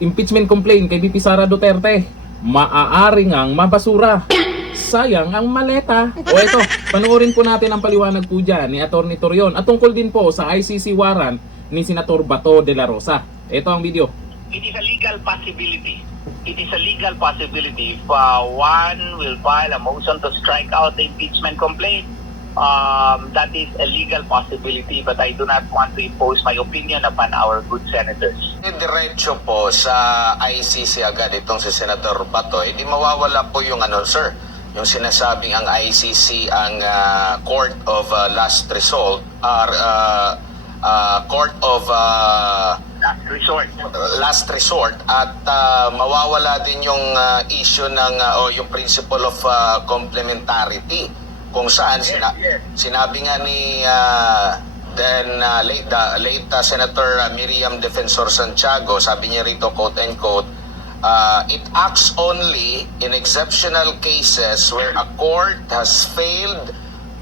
impeachment complaint kay VP Sara Duterte, maaari ngang mabasura. Sayang ang maleta. O ito, panoorin po natin ang paliwanag po dyan ni Atty. Torion at tungkol din po sa ICC warrant ni Senator Bato de la Rosa. Ito ang video. It is a legal possibility. It is a legal possibility if one will file a motion to strike out the impeachment complaint. That is a legal possibility, but I do not want to impose my opinion upon our good senators. Diretso po sa ICC agad itong si Senator Bato, hindi mawawala po yung ano, sir, yung sinasabing ang ICC ang court of last resort or court of last resort at mawawala din yung issue ng o yung principle of complementarity kung saan sinabi nga ni late Senator Miriam Defensor Santiago, sabi niya rito quote and quote, it acts only in exceptional cases where a court has failed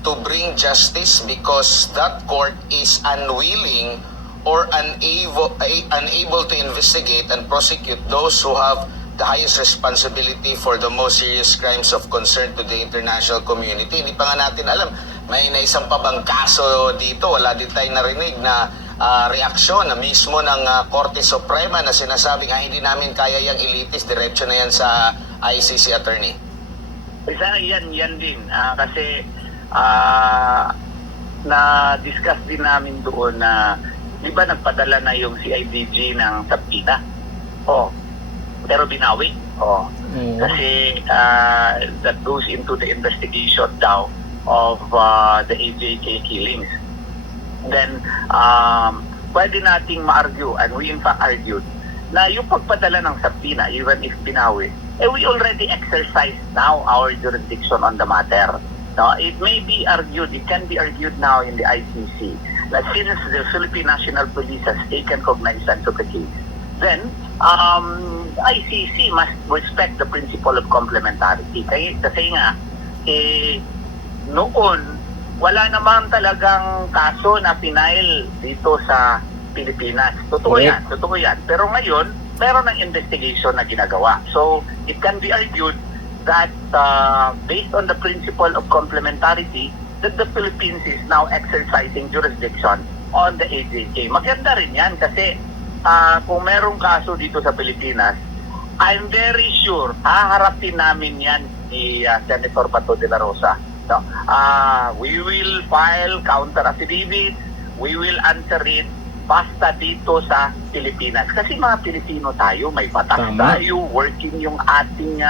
to bring justice because that court is unwilling or unable to investigate and prosecute those who have the highest responsibility for the most serious crimes of concern to the international community. Hindi pa nga natin alam, may naisang pa bang kaso dito? Wala din tayong narinig na reaksyon na mismo ng Korte Suprema na sinasabing hindi namin kaya yung ilitis, diretso na yan sa ICC attorney. Sana yan din. Kasi na-discuss din namin doon na di ba nagpadala na yung CIDG ng subpoena? Pero binawi. Kasi that goes into the investigation daw of the AJK killings. Then, pwede nating ma-argue, and we in fact argued, na yung pagpadala ng subpoena, even if binawi, we already exercise now our jurisdiction on the matter. No, it may be argued, it can be argued now in the ICC, that since the Philippine National Police has taken cognizance of the case, then ICC must respect the principle of complementarity. Kasi nga, noon, wala naman talagang kaso na pinail dito sa Pilipinas. Totoo yan. Pero ngayon, meron ng investigation na ginagawa. So, it can be argued that based on the principle of complementarity, that the Philippines is now exercising jurisdiction on the AJK. Maganda rin yan kasi kung merong kaso dito sa Pilipinas, I'm very sure haharapin namin yan ni Senator Bato de la Rosa. No? We will file counter affidavit, we will answer it basta dito sa Pilipinas. Kasi mga Pilipino tayo, may batas tayo, working yung ating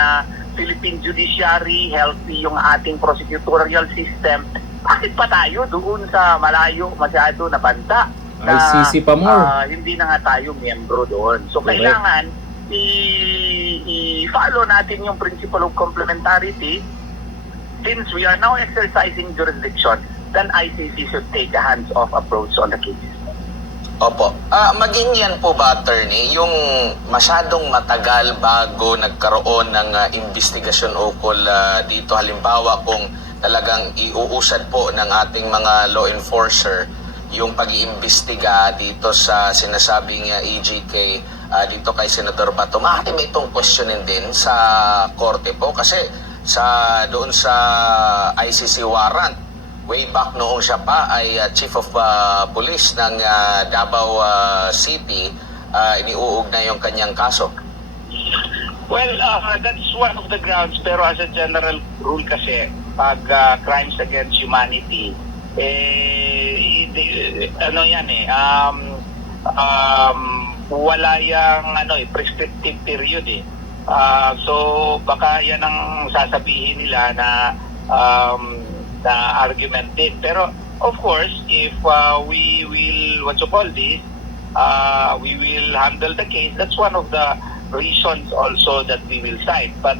Philippine judiciary, healthy yung ating prosecutorial system. Bakit pa tayo doon sa malayo masyado na bansa? ICC pa more. Hindi na nga tayo miyembro doon. So kailangan i-follow natin yung principle of complementarity. Since we are now exercising jurisdiction, then ICC should take a hands-off approach on the case. Opo. Maging yan po ba, attorney, yung masyadong matagal bago nagkaroon ng investigasyon ukol dito, halimbawa kung talagang iuusad po ng ating mga law enforcer yung pag-iimbestiga dito sa sinasabing EJK dito kay Senator Bato, maaari may itong questionin din sa korte po kasi doon sa ICC warrant, way back noong siya pa ay Chief of Police ng Davao City, iniuog na yung kanyang kaso. Well, that's one of the grounds, pero as a general rule kasi, pag crimes against humanity, wala yung prescriptive period so baka yan ang sasabihin nila na argument din. Pero of course, if we will we will handle the case, that's one of the reasons also that we will cite. But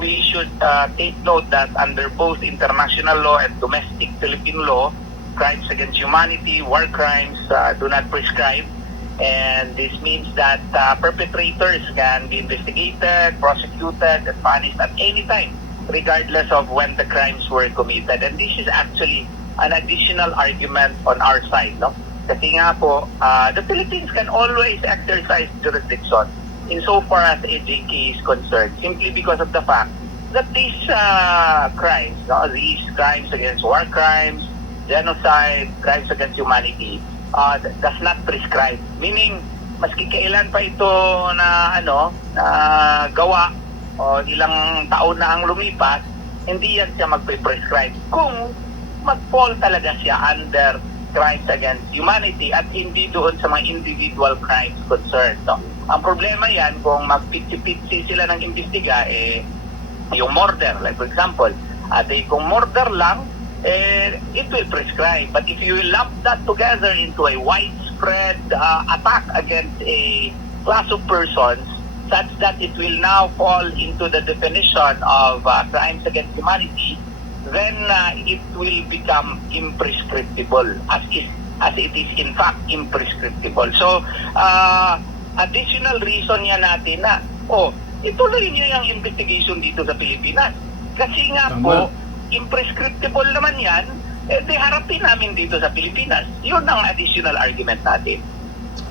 we should take note that under both international law and domestic Philippine law, crimes against humanity, war crimes do not prescribe. And this means that perpetrators can be investigated, prosecuted, and punished at any time, regardless of when the crimes were committed. And this is actually an additional argument on our side, no? Kasi nga po, the Philippines can always exercise jurisdiction insofar as AJK is concerned, simply because of the fact that these crimes, no, these crimes against war crimes, genocide, crimes against humanity, does not prescribe. Meaning, maski kailan pa ito na na gawa o ilang taon na ang lumipas, hindi yan siya magpe-prescribe kung mag-fall talaga siya under crimes against humanity at hindi doon sa mga individual crimes concerned. No? Ang problema yan kung magpitsi-pitsi sila ng imbestiga, yung murder, like for example, kung murder lang, it will prescribe. But if you lump that together into a widespread attack against a class of persons, such that it will now fall into the definition of crimes against humanity, then it will become imprescriptible, as it is in fact imprescriptible. So, additional reason yan natin na, ituloy niyo yung investigation dito sa Pilipinas. Kasi nga po, imprescriptible naman yan, harapin namin dito sa Pilipinas. Yun ang additional argument natin.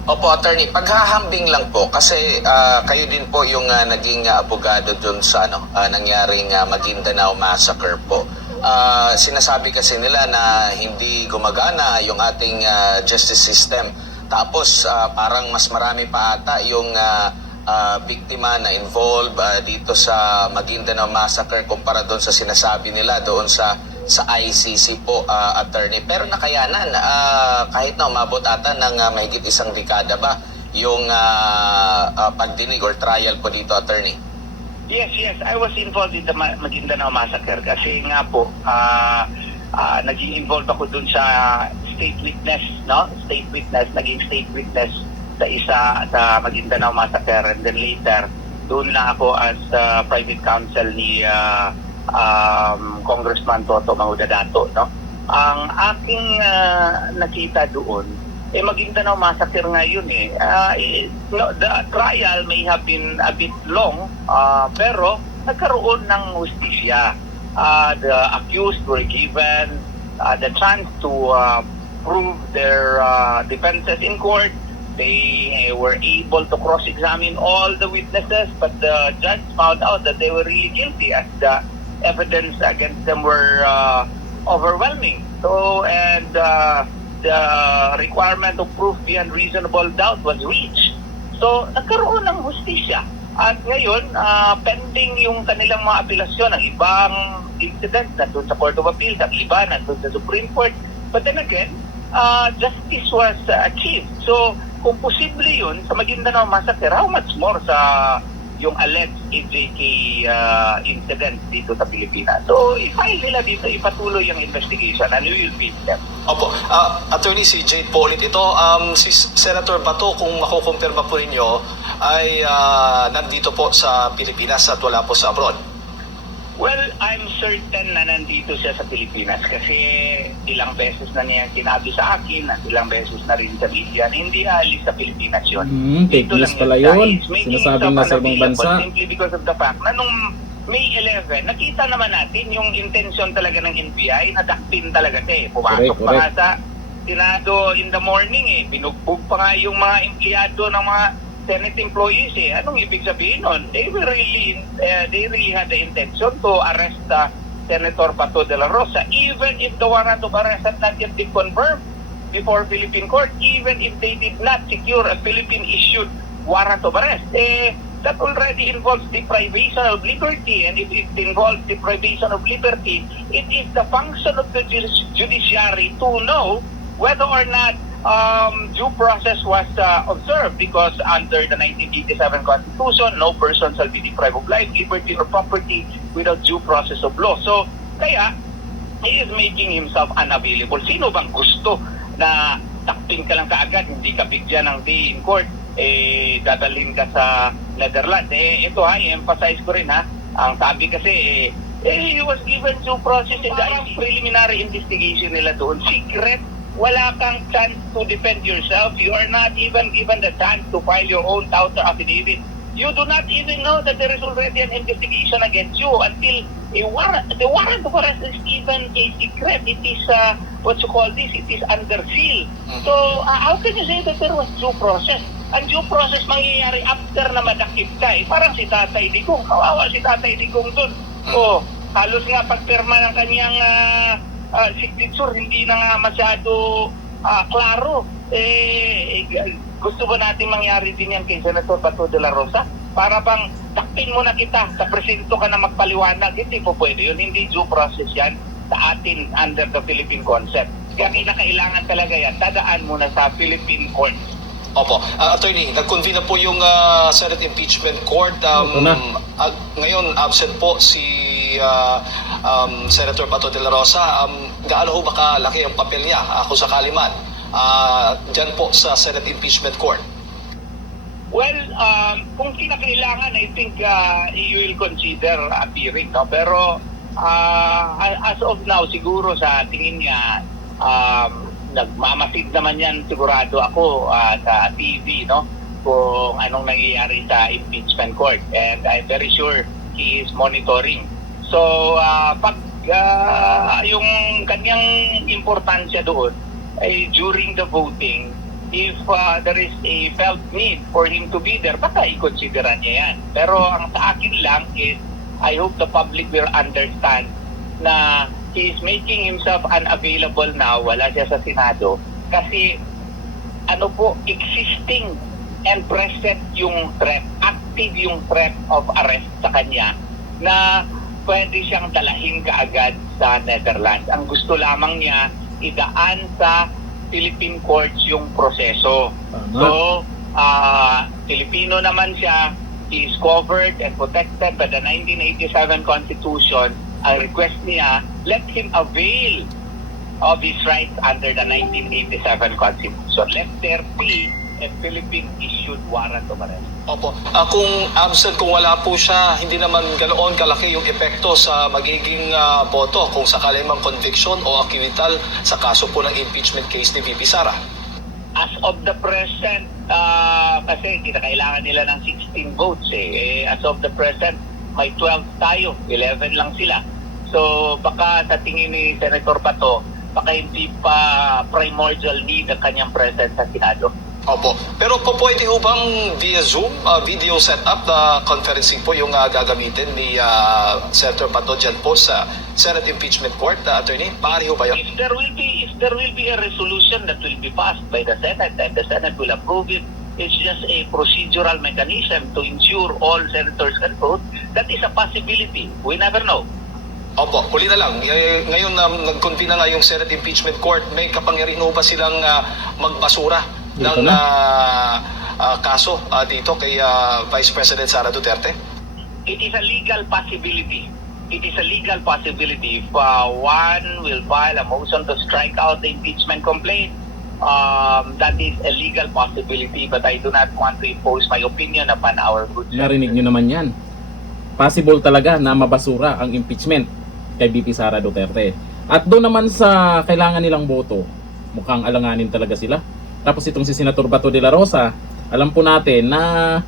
Opo, attorney, paghahambing lang po kasi kayo din po yung naging abogado dun sa nangyaring Maguindanao Massacre po. Sinasabi kasi nila na hindi gumagana yung ating justice system. Tapos parang mas marami pa ata yung biktima na involved dito sa Maguindanao Massacre kumpara doon sa sinasabi nila doon sa ICC po, attorney. Pero nakayanan, kahit na umabot ata ng mahigit isang dekada ba yung pagdinig or trial po dito, attorney? Yes. I was involved in the Maguindanao Massacre kasi nga po, naging involved ako dun sa state witness, no? Naging state witness sa Maguindanao Massacre, and then later, doon na ako as private counsel ni Congressman Toto Mangudadato, no? Ang aking nakita doon, Maguindanao Massacre ngayon the trial may have been a bit long, pero nagkaroon ng hustisya. The accused were given the chance to prove their defenses in court. They were able to cross-examine all the witnesses, but the judge found out that they were really guilty as the evidence against them were overwhelming. So, and the requirement of proof beyond reasonable doubt was reached. So, nagkaroon ng hustisya. At ngayon, pending yung kanilang mga apelasyon ng ibang incident nandun sa Court of Appeals, ang iba nandun sa Supreme Court. But then again, justice was achieved. So, kung posible yun sa Maguindanao Massacre, how much more sa yung alleged AJK incident dito sa Pilipinas. So, i-file nila dito, ipatuloy yung investigation and we will beat them. Opo. Attorney, si Jay po ulit ito. Si Senator Bato, kung makukumpirma po ninyo, ay nandito po sa Pilipinas at wala po sa abroad. Well, I'm certain na nandito siya sa Pilipinas kasi ilang beses na niya sinabi sa akin at ilang beses na rin sa media na hindi alis sa Pilipinas yun. Fake news pala yun. Sinasabi na sa ibang bansa. Simply because of the fact na nung May 11, nakita naman natin yung intention talaga ng NBI na dakpin talaga siya. Pumasok pa nga sa Senado in the morning binugbog pa nga yung mga empleyado ng mga Senate employees Anong ibig sabihin nun? They really had the intention to arrest Senator Bato de la Rosa, even if the warrant of arrest had not yet been confirmed before Philippine court, even if they did not secure a Philippine-issued warrant of arrest. That already involves deprivation of liberty, and if it involves deprivation of liberty, it is the function of the judiciary to know whether or not due process was observed, because under the 1987 Constitution, no person shall be deprived of life, liberty, or property without due process of law. So, kaya, he is making himself unavailable. Sino bang gusto na takpin ka lang kaagad, hindi ka bigyan ng day in court, dadalhin ka sa Netherlands? Ito i-emphasize ko rin ang sabi kasi, he was given due process in the preliminary investigation nila doon, secret. Wala kang chance to defend yourself. You are not even given the chance to file your own counter affidavit. You do not even know that there is already an investigation against you until the warrant of arrest is even a secret. It is, It is under seal. So, how can you say that there was due process? ang due process mangyayari after na madakip ka. Parang si Tatay Digong, kawawa si Tatay Digong dun. Halos nga pagpirma ng kanyang signature, hindi na nga masyado klaro. Gusto ba natin mangyari din yan kay Senator Bato de la Rosa? Para bang takpin mo na kita, sa presinto ka na magpaliwanag? Hindi po pwede yun, hindi due process yan sa atin under the Philippine concept. Kaya kinakailangan talaga yan, dadaan muna sa Philippine court. Opo. Attorney, nag-convene na po yung Senate Impeachment Court. Ito na. Ngayon, absent po si Senator Bato de la Rosa. Gaano ho ba kalaki ang papel niya kung sakali man dyan po sa Senate Impeachment Court? Well, kung kinakailangan, I think you will consider appearing. No? Pero as of now, siguro sa tingin niya, nagmamasid naman yan sigurado ako sa TV, no? Kung anong nangyayari sa impeachment court. And I'm very sure he is monitoring. So, pag yung kanyang importansya doon, ay during the voting, if there is a felt need for him to be there, baka i-consideran niya yan. Pero ang sa akin lang is, I hope the public will understand na he is making himself unavailable now, wala siya sa Senado, kasi existing and present yung threat, active yung threat of arrest sa kanya na pwede siyang dalahin kaagad sa Netherlands. Ang gusto lamang niya, idaan sa Philippine courts yung proseso. So, Filipino naman siya, he is covered and protected by the 1987 Constitution. Ang request niya, let him avail of his rights under the 1987 Constitution. Let there be a Philippine-issued warrant of arrest. Opo. Kung absent, kung wala po siya, hindi naman ganoon kalaki yung epekto sa magiging boto kung sakali mang conviction o acquittal sa kaso po ng impeachment case ni VP Sara. As of the present, kasi kailangan nila ng 16 votes as of the present, may 12 tayo, 11 lang sila. So baka sa tingin ni Senator Bato, baka hindi pa primordial need ang kanyang presence sa Senado. Opo. Pero po pwede ho bang via Zoom, video setup na conferencing po yung gagamitin ni Senator Bato dyan po sa Senate Impeachment Court, Attorney? Maaari ho ba yun? If there will be a resolution that will be passed by the Senate and the Senate will approve it, it's just a procedural mechanism to ensure all senators can vote. That is a possibility. We never know. Opo, huli na lang. Ngayon nag-convene na nga yung Senate Impeachment Court. May kapangyarihan ho ba silang magbasura Dito ng kaso dito kay Vice President Sara Duterte? It is a legal possibility. It is a legal possibility. If one will file a motion to strike out the impeachment complaint, that is a legal possibility, but I do not want to impose my opinion upon our good Narinig nyo naman yan. Possible talaga na mabasura ang impeachment kay VP Sara Duterte. At doon naman sa kailangan nilang boto, mukhang alanganin talaga sila. Tapos itong si Senator Bato de la Rosa, alam po natin na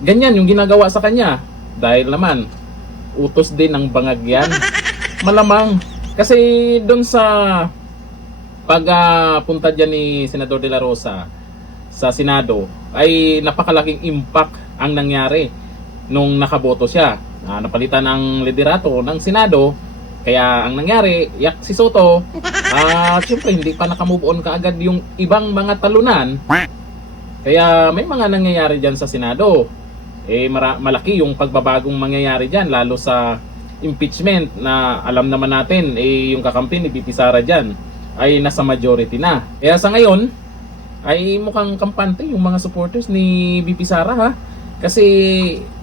ganyan yung ginagawa sa kanya. Dahil naman, utos din ng bangag yan. Malamang. Kasi doon sa pagpunta dyan ni Senador de la Rosa sa Senado, ay napakalaking impact ang nangyari nung nakaboto siya. Napalitan ang liderato ng Senado. Kaya ang nangyari, yak si Soto, siyempre hindi pa nakamove on kaagad yung ibang mga talunan. Kaya may mga nangyayari dyan sa Senado. Malaki yung pagbabagong mangyayari dyan, lalo sa impeachment na alam naman natin, yung kakampi ni VP Sara dyan ay nasa majority na. Kaya sa ngayon, ay mukhang kampante yung mga supporters ni VP Sara, ha? Kasi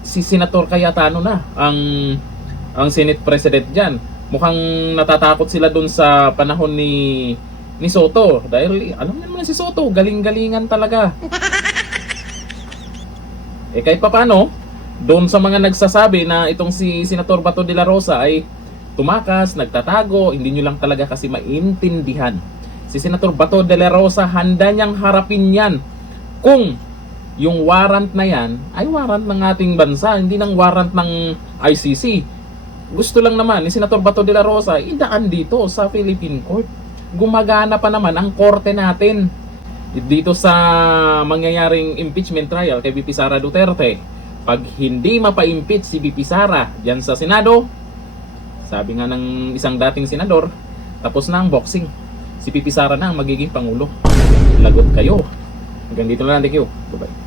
si Senator Cayetano na ang Senate President dyan. Mukhang natatakot sila dun sa panahon ni Soto. Dahil alam naman si Soto, galing-galingan talaga. Kahit papano, doon sa mga nagsasabi na itong si Senator Bato de la Rosa ay tumakas, nagtatago, hindi nyo lang talaga kasi maintindihan. Si Senator Bato de la Rosa, handa niyang harapin yan kung yung warrant na yan ay warrant ng ating bansa, hindi ng warrant ng ICC. Gusto lang naman ni Senator Bato de la Rosa idaan dito sa Philippine Court. Gumagana pa naman ang korte natin. dito sa mangyayaring impeachment trial kay VP Sara Duterte, pag hindi mapa-impeach si VP Sara diyan sa Senado, sabi nga ng isang dating senador, tapos na ang boxing. Si VP Sara na ang magiging pangulo. Lagot kayo. Hanggang dito na lang. Thank you. Bye-bye.